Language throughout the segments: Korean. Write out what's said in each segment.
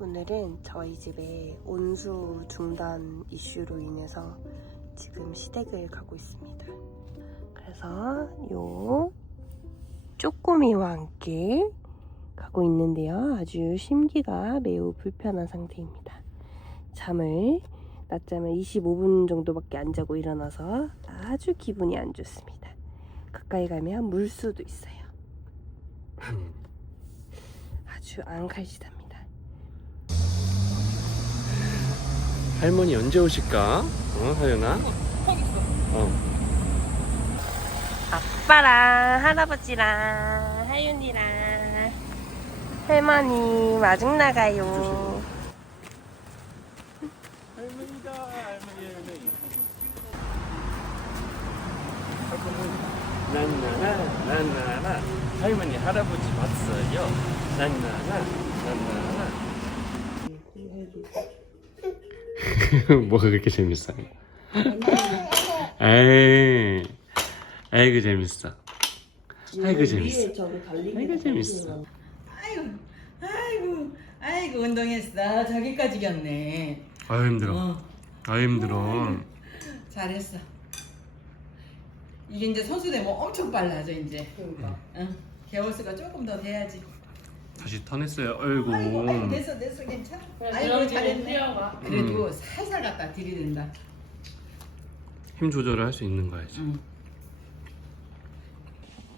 오늘은 저희 집에 온수 중단 이슈로 인해서 지금 시댁을 가고 있습니다. 그래서 요 쪼꼬미와 함께 가고 있는데요. 아주 심기가 매우 불편한 상태입니다. 잠을 낮잠을 25분 정도밖에 안 자고 일어나서 아주 기분이 안 좋습니다. 가까이 가면 물수도 있어요. 아주 앙칼지답니다. 할머니 언제 오실까? 어, 하연아? 어. 아빠랑 할아버지랑 하윤이랑 할머니 마중 나가요. 할머니다, 할머니, 할머니. 난나나, 난나나. 할머니, 할아버지 봤어요. 난나나. 뭐가 그렇게 재밌어요? 에이, 아이고 재밌어. 아이고 재밌어. 아이고 재밌어. 아이고, 아이고, 아이고 운동했어. 저기까지 겼네. 아유 힘들어. 어, 아유 힘들어. 잘했어. 이게 이제 선수 되면 엄청 빨라져 이제. 응. 개월수가 조금 더 돼야지. 다시 턴했어요. 아이고. 아이고, 됐어, 됐어, 괜찮아. 아이고 잘했네. 그래도 음. 살살 갖다 들이댄다. 힘 조절을 할 수 있는 거야지. 응.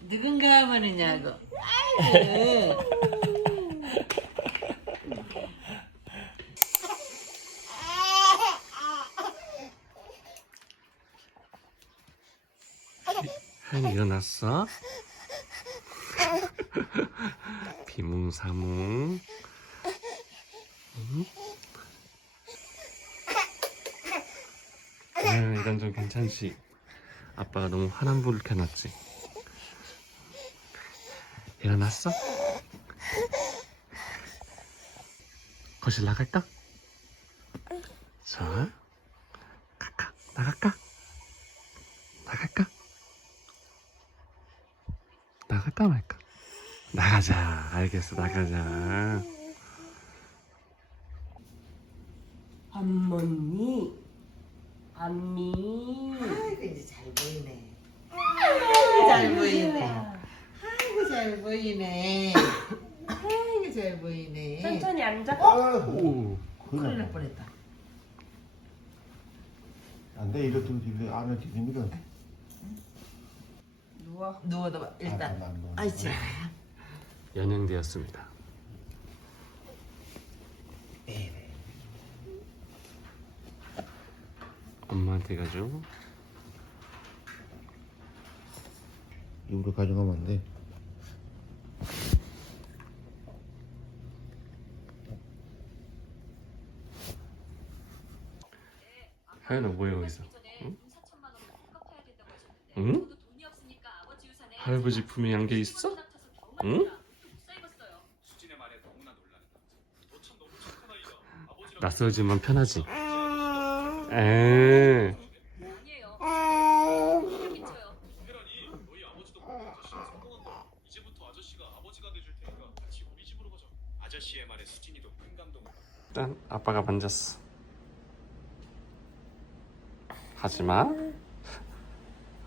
누군가 하면은냐고. 아이고. 하연이 일어났어? 비몽사몽. 응? 아유, 이건 좀 괜찮지. 아빠가 너무 화난 불을 켜놨지. 일어났어? 거실 나갈까? 자, 갈까? 나갈까? 나갈까? 나갈까 말까? 나가자. 알겠어, 나가자. 반모니, 반미. 아이고 이제 잘 보이네. 아이고 잘 보이네. 아이고 잘 보이네. 아이고 잘 보이네. 천천히 앉아. 오, 큰일 날 뻔했다. 안돼 이렇든 집에 안에 집이니까 누워. 누워도 봐, 일단. 돼. 아이씨. 연행되었습니다. 엄마한테 가지고 이거로 가져가면 안 돼. 하연아 뭐해 거기서? 응? 응? 할아버지 품에 안겨 있어? 응? 낯설지만 편하지. 에. 일단 아빠가 만졌어. 하지마.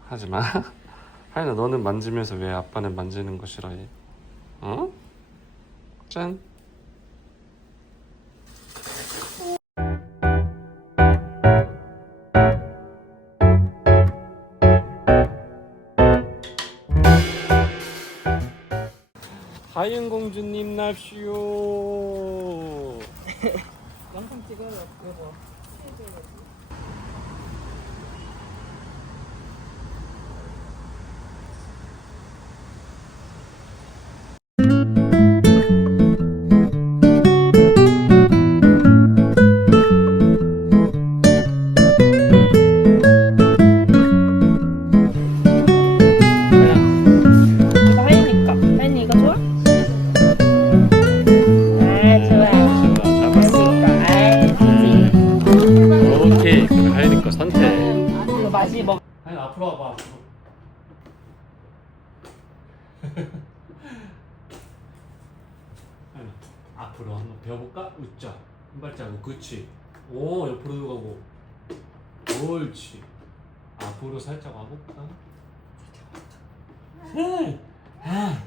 하지마. 하연아 너는 만지면서 왜 아빠는 만지는 거 싫어해? 어? 짠. 하윤 공주님 납시오. 영상 찍어요. 이거 한 발자국. 그렇지. 오 옆으로 가고. 옳지. 앞으로 살짝 와볼까? 응. 아.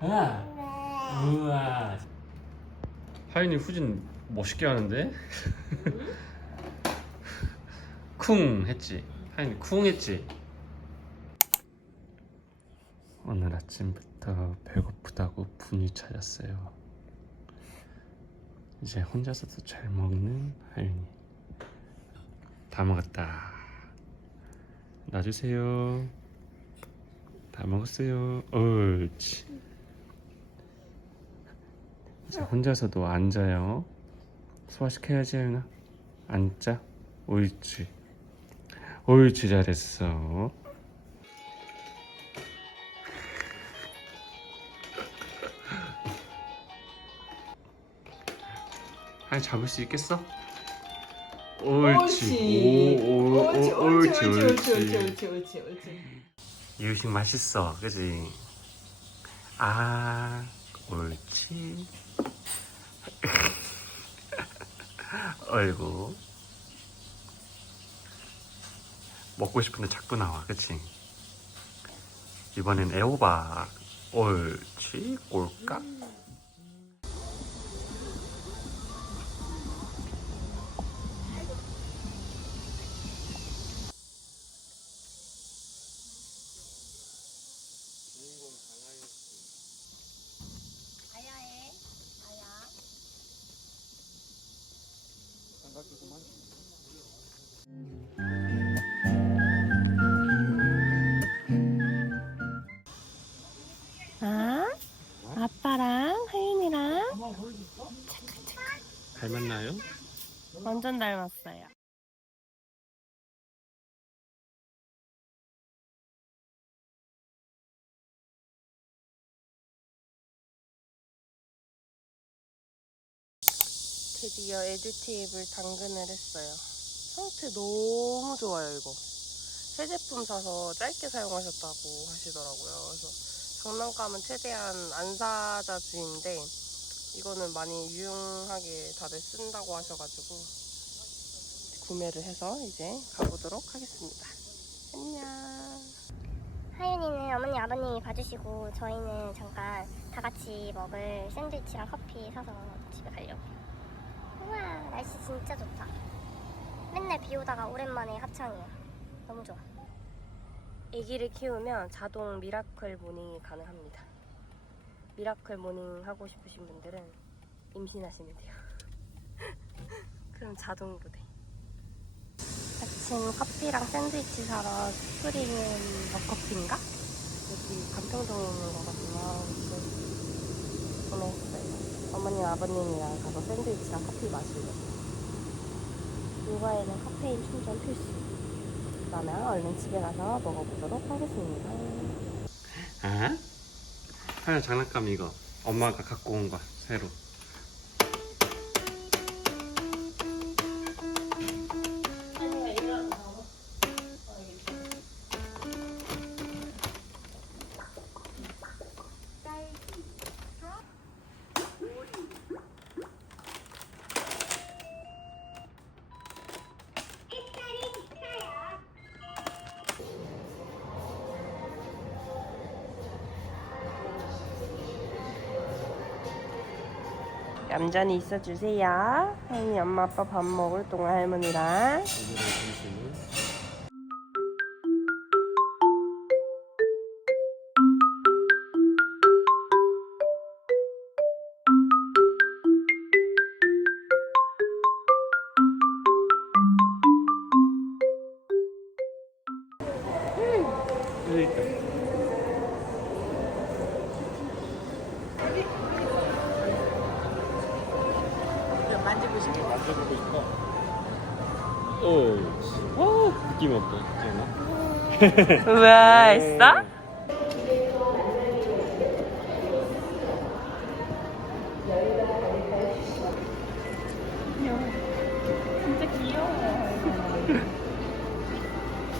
아. 우와. 하윤이 후진 멋있게 하는데? 쿵 했지. 하윤이 쿵 했지. 오늘 아침부터 배고프다고 분이 찾았어요. 이제 혼자서도 잘 먹는 하윤이. 다 먹었다. 놔주세요. 다 먹었어요. 옳지. 이제 혼자서도 앉아요. 소화시켜야지 하윤아. 앉자. 옳지. 옳지 잘했어. 하윤 잡을 수 있겠어? 옳지. 오, 오, 오, 옳지, 옳지, 옳지. 옳지, 옳지, 옳지. 이유식 맛있어, 그지? 아, 옳지. 어이구. 먹고 싶은데 자꾸 나와, 그치? 이번엔 애호박. 옳지, 꼴깍. 아? 아빠랑 하윤이랑 닮았나요? 완전 닮았어 드디어 에듀테이블 당근을 했어요. 상태 너무 좋아요, 이거. 새 제품 사서 짧게 사용하셨다고 하시더라고요. 그래서 장난감은 최대한 안 사자 주인데 이거는 많이 유용하게 다들 쓴다고 하셔가지고 구매를 해서 이제 가보도록 하겠습니다. 안녕. 하윤이는 어머니 아버님이 봐주시고 저희는 잠깐 다 같이 먹을 샌드위치랑 커피 사서 집에 가려고 우와 날씨 진짜 좋다 맨날 비 오다가 오랜만에 합창이에요 너무 좋아 아기를 키우면 자동 미라클 모닝이 가능합니다. 미라클 모닝 하고 싶으신 분들은 임신하시면 돼요. 그럼 자동으로 돼. 아침 커피랑 샌드위치 사러 스프링 머커피인가? 여기 간평동에 있는 거거든요. 구매했어요. 어머님 아버님이랑 가서 샌드위치랑 커피 마시려고. 요가에는 카페인 충전 필수. 그러면 얼른 집에 가서 먹어보도록 하겠습니다. 아? 하얀 장난감 이거 엄마가 갖고 온 거 새로 얌전히 있어주세요. 혜인이 엄마 아빠 밥 먹을 동안 할머니랑 오 만져보고 싶어. 오, 와, 느낌 어때? 괜찮아? 우와 했어?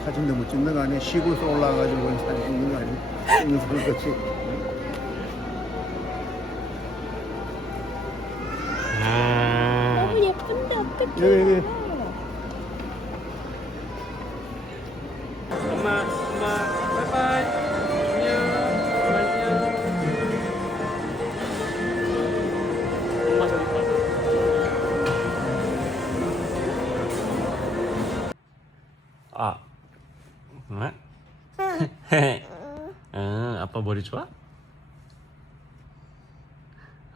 사진 너무 찍는 거 아니야? 시골에서 올라와가지고 사진 찍는 거 아니야? 찍는 사람 같이. 여기 여기 엄마, 엄마, 바이바이. 안녕. 안녕. 엄마 저기 봐. 아, 응? 응, 아빠 머리 좋아?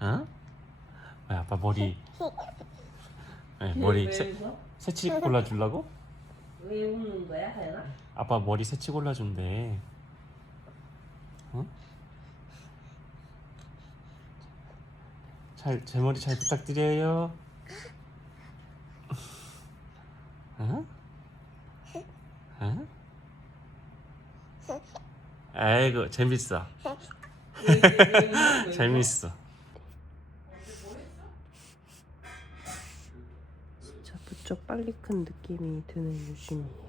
어? 왜 아빠 머리? 네, 머리 새, 새치 골라주려고? 왜 웃는 거야, 하연아? 아빠 머리 새치 골라준대. 어? 잘, 제 머리 잘 부탁드려요. 어? 어? 아이고, 재밌어. 재밌어. 진짜 부쩍 빨리 큰 느낌이 드는 유심이에요.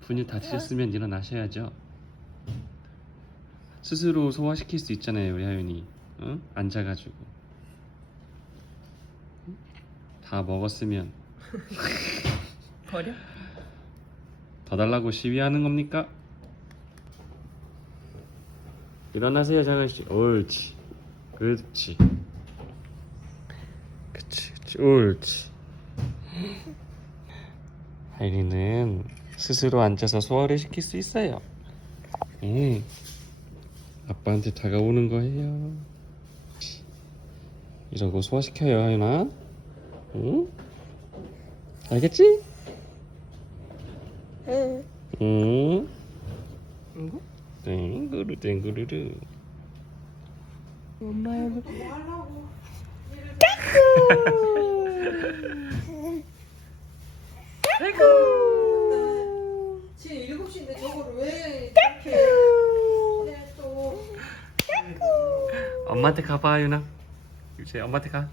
분유 다 드셨으면 일어나셔야죠. 스스로 소화시킬 수 있잖아요, 우리 하윤이. 응? 앉아가지고. 응? 다 먹었으면 버려? 더 달라고 시위하는 겁니까? 일어나세요, 장은 씨. 옳지. 그렇지. 그치, 그치. 옳지. 하이리는 스스로 앉아서 소화를 시킬 수 있어요. 응. 아빠한테 다가오는 거예요. 이러고 소화시켜요, 하윤아. 응? 알겠지? 응. 응. 이거? 땡그루 땡그루루. 엄마 의 지금 7시인데 저거를 왜 이렇게 해 또. 엄마한테 가봐 유나. 유채 엄마한테 가.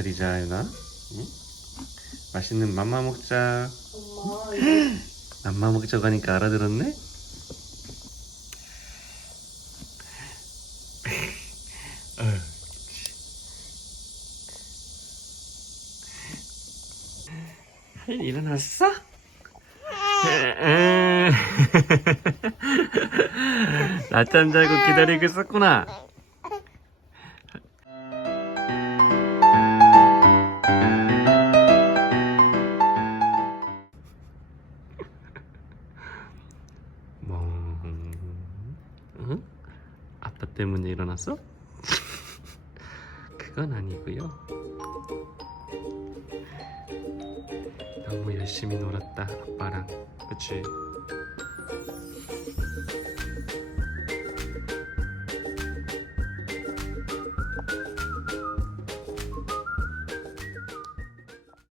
기다리자 유나. 응? 맛있는 맘마 먹자. 엄마 맘마 먹자고 하니까 알아들었네? 어휴. 하윤 일어났어? 낮잠 자고 기다리고 있었구나. 응? 아빠 때문에 일어났어? 그건 아니고요. 너무 열심히 놀았다 아빠랑, 그치?